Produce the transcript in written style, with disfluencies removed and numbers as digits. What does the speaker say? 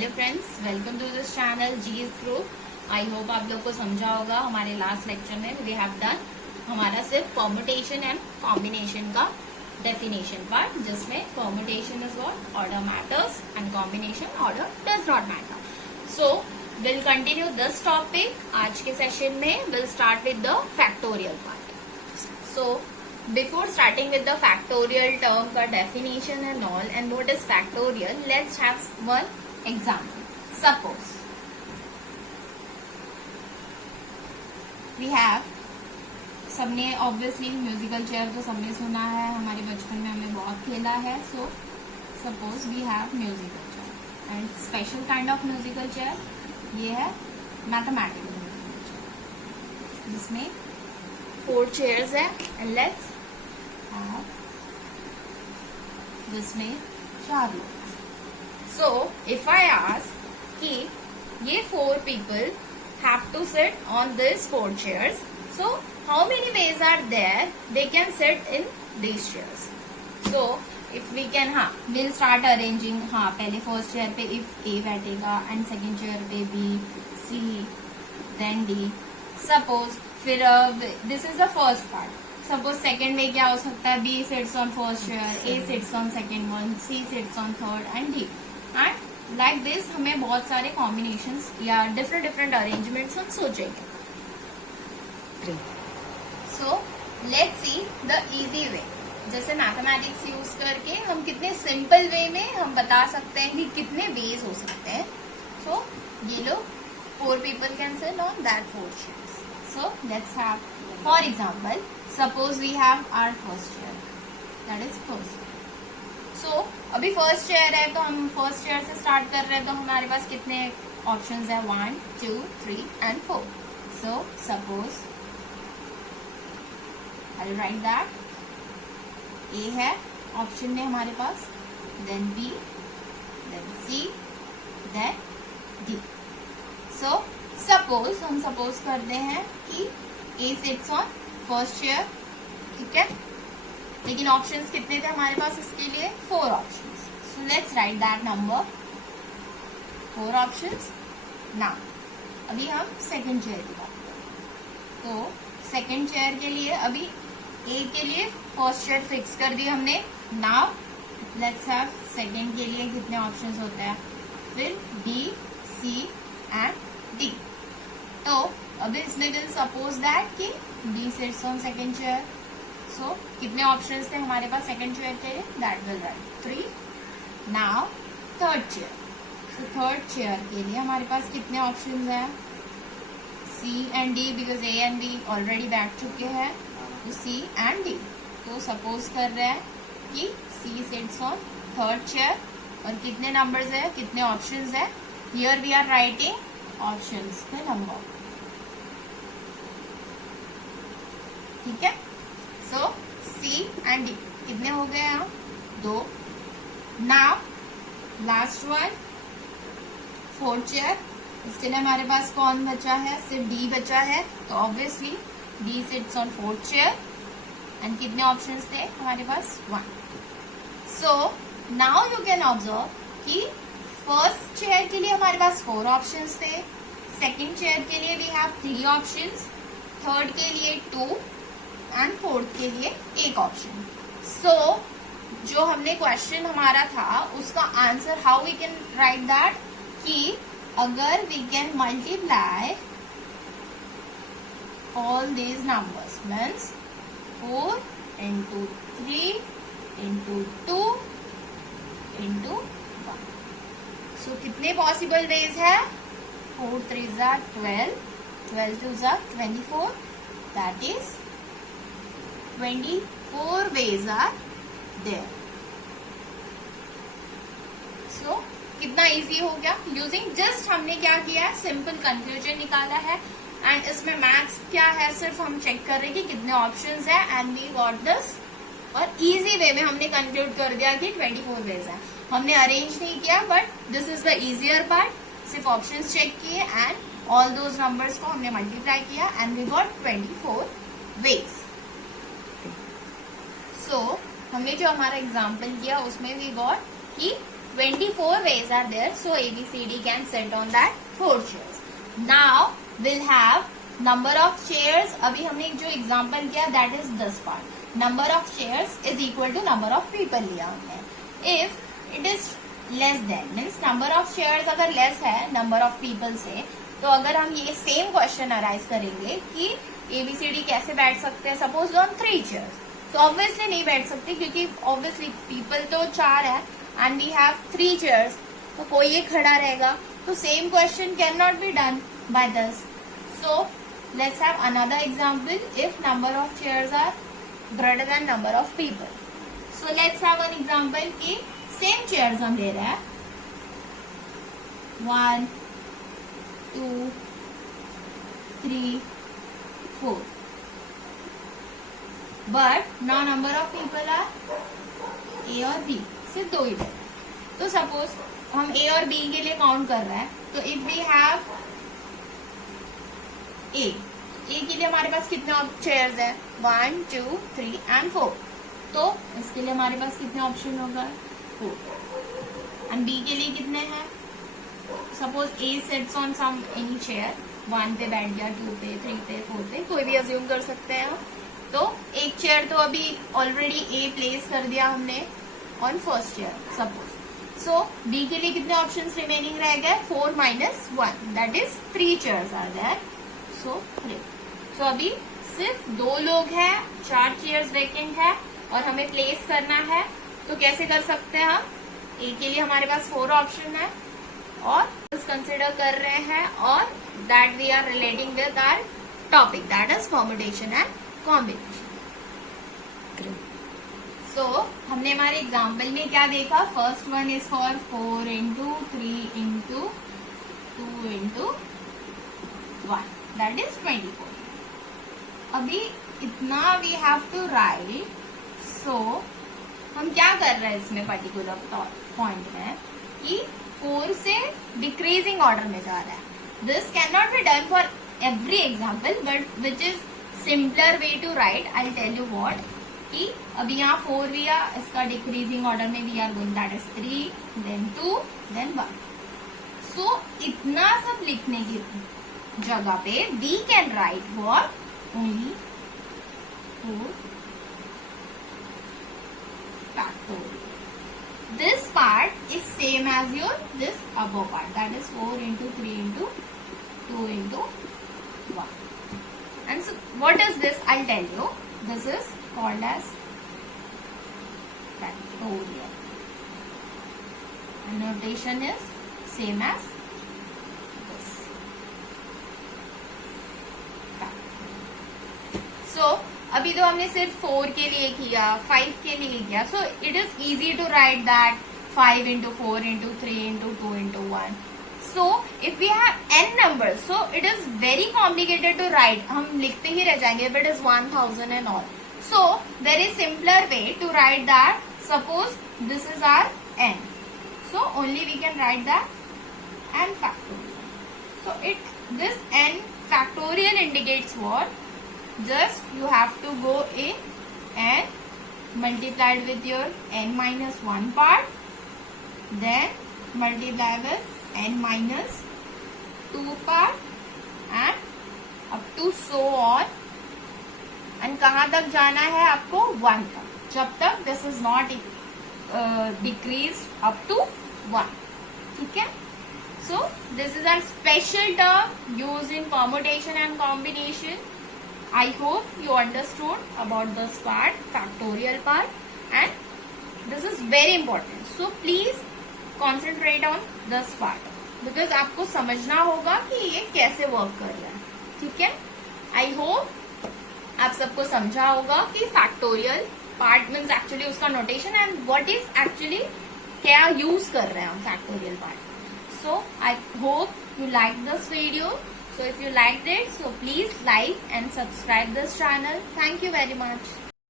Hello friends, welcome to this channel GS group. I hope आप लोग को समझा होगा। हमारे लास्ट लेक्चर में वी हैव डन हमारा सिर्फ परम्यूटेशन एंड कॉम्बिनेशन का डेफिनेशन पार्ट, जिसमें permutation is what order matters and combination order does not matter. So will continue this topic. आज के सेशन में will start with the factorial part. So before starting with the factorial term का definition and all and what is factorial, let's have one example. Suppose we have, सबने obviously musical chair तो सबने सुना है, हमारे बचपन में हमने बहुत खेला है. So suppose we have musical chair and special kind of musical chair ये है mathematical musical chair, जिसमें 4 chairs है and let's जिसमें 4 लोग. So if I ask कि ये 4 people have to sit on these 4 chairs, so how many ways are there they can sit in these chairs? So if we can, we'll start arranging. पहले first chair पे if A बैठेगा and second chair पे B, C, then D. Suppose फिर this is the first part. Suppose second में क्या हो सकता है? B sits on first chair, A sits on second one, C sits on third and D. And like this हमें बहुत सारे combinations या different arrangements हम सोचेंगे. So let's see the easy way. जैसे मैथमेटिक्स यूज करके हम कितने सिंपल वे में हम बता सकते हैं कि कितने वेज हो सकते हैं. So ये लोग 4 people can sit on that 4 chairs. So let's have, for example, suppose we have our first chair, that is first. So अभी first chair है तो हम first chair से start कर रहे हैं, तो हमारे पास कितने options है? 1, 2, 3 and 4. So suppose I'll write that A है option में हमारे पास, then B, then C, then D. So suppose हम suppose करते हैं कि A sits on first chair, ठीक है, लेकिन options कितने थे हमारे पास इसके लिए? 4 options. So let's write that number, 4 options. Now अभी हम second chair की बात करें, तो second chair के लिए अभी A के लिए first chair fix कर दी हमने. Now let's have second के लिए कितने options होते हैं? फिर B, C and D. तो अभी इसमें विल सपोज दैट कि B sits on second chair. So कितने ऑप्शंस थे हमारे पास सेकेंड चेयर के लिए? That will right 3. Now third chair. So third chair के लिए हमारे पास कितने ऑप्शंस हैं? C and D, because A and B already बैठ चुके हैं, तो C एंड D. तो सपोज कर रहे हैं कि C sits on third chair और कितने नंबर्स है, कितने ऑप्शंस है? Here we are writing options के नंबर, ठीक है. सो C एंड D कितने हो गए यहाँ? 2. Now last one fourth chair. इसके लिए हमारे पास कौन बचा है? सिर्फ D बचा है, तो obviously D sits on fourth chair and कितने ऑप्शंस थे हमारे पास? 1. So now you can observe कि फर्स्ट चेयर के लिए हमारे पास 4 ऑप्शंस थे, सेकेंड चेयर के लिए वी हैव 3 ऑप्शंस, थर्ड के लिए 2 एंड फोर्थ के लिए 1 ऑप्शन. सो जो हमने क्वेश्चन हमारा था उसका answer how we can write that, कि अगर we can multiply all these numbers means 4 into 3 into 2 into 1. So कितने पॉसिबल वेज है? 4 3s are 12, 12 2s are 24, that is 24 ways are there. So कितना इजी हो गया? यूजिंग जस्ट हमने क्या किया है? सिंपल कंक्लूजन निकाला है. एंड इसमें मैथ्स क्या है? सिर्फ हम चेक कर रहे हैं कि कितने ऑप्शंस है एंड वी गॉट दिस. और इजी वे में हमने कंक्लूड कर दिया कि 24 वेज है. हमने अरेंज नहीं किया, but this is the easier part. सिर्फ ऑप्शंस चेक किए एंड ऑल दोज नंबर्स को हमने मल्टीप्लाई किया एंड वी गॉट 24 वेज. सो हमने जो हमारा एग्जाम्पल किया उसमें वी गॉट कि 24 ways are there, so ABCD can sit on that 4 chairs. Now we'll have number of chairs. अभी हमने जो एग्जाम्पल किया that is this part. Number of chairs is equal to number of people लिया हमने. If it is less than means number of chairs अगर less है number of people से, तो अगर हम ये सेम क्वेश्चन अराइज करेंगे कि ABCD कैसे बैठ सकते हैं, सपोज ऑन 3 chairs, तो ऑब्वियसली नहीं बैठ सकते क्योंकि ऑब्वियसली पीपल तो 4 है एंड वी हैव 3 chairs, तो कोई एक खड़ा रहेगा, तो same question can not be done by this. So let's have another example if number of chairs are greater than number of people. So let's have an example कि same chairs हम ले रहे हैं 1 2 3 4, but now number of people are A और B, सिर्फ 2 ही है. तो suppose हम ए और बी के लिए काउंट कर रहे हैं, तो इफ वी हैव ए के लिए हमारे पास कितने चेयर्स है 1 2 3 एंड 4, तो इसके लिए हमारे पास कितने ऑप्शन होगा 4. एंड बी के लिए कितने हैं, suppose A sits on some any chair, 1 पे बैठ गया, 2 पे 3 पे 4 पे, कोई भी अज्यूम कर सकते हैं. तो एक चेयर तो अभी ऑलरेडी ए प्लेस कर दिया हमने on first chair suppose. So B के लिए कितने ऑप्शंस रिमेनिंग रह गए 4 minus 1, that is 3 chairs are there. So 3. So अभी सिर्फ 2 लोग हैं, 4 chairs वैकेंट है और हमें प्लेस करना है. तो कैसे कर सकते हैं हम, ए के लिए हमारे पास 4 ऑप्शन है और कंसिडर कर रहे हैं और that we are relating with our topic that is permutation and combination. So हमने हमारे एग्जाम्पल में क्या देखा, first one is for 4 into 3 into 2 into 1, that is 24. अभी इतना we have to write. So हम क्या कर रहे हैं इसमें पर्टिकुलर पॉइंट में कि 4 से डिक्रीजिंग ऑर्डर में जा रहा है. This can not be done for every example, but which is simpler way to write. I tell you what, कि अभी यहाँ 4 भी है, इसका डिक्रीजिंग ऑर्डर में we are going, that is 3 then 2 then 1. So इतना सब लिखने की जगह पे we can write what only 4 factorial. This part is same as your this above part, that is 4 into 3 into 2 into 1. And so what is this, I'll tell you. This is called as factorial. And notation is same as this. So अभी तो हमने सिर्फ 4 के लिए किया, 5 के लिए किया. So it is easy to write that 5 into 4 into 3 into 2 into 1. So if we have n numbers, so it is very complicated to write. हम लिखते ही रह जाएंगे if it is 1000 and all. So there is simpler way to write that. Suppose this is our n, so only we can write that n factorial. So this n factorial indicates what? Just you have to go in and multiplied with your n minus 1 part, then multiply with n minus 2 part and up to so on. and कहाँ तक जाना है आपको 1 तक, जब तक this is not decreased up to 1. ठीक है. So this is a special term used in permutation and combination. I hope you understood about this part, factorial part, and this is very important. So please concentrate on this part because आपको समझना होगा कि ये कैसे work कर रहा है. ठीक है. I hope आप सबको समझा होगा कि factorial part means actually उसका notation and what is actually क्या यूज कर रहे हैं हम factorial part. So I hope you like this video. So if you liked it, so please like and subscribe this channel. Thank you very much.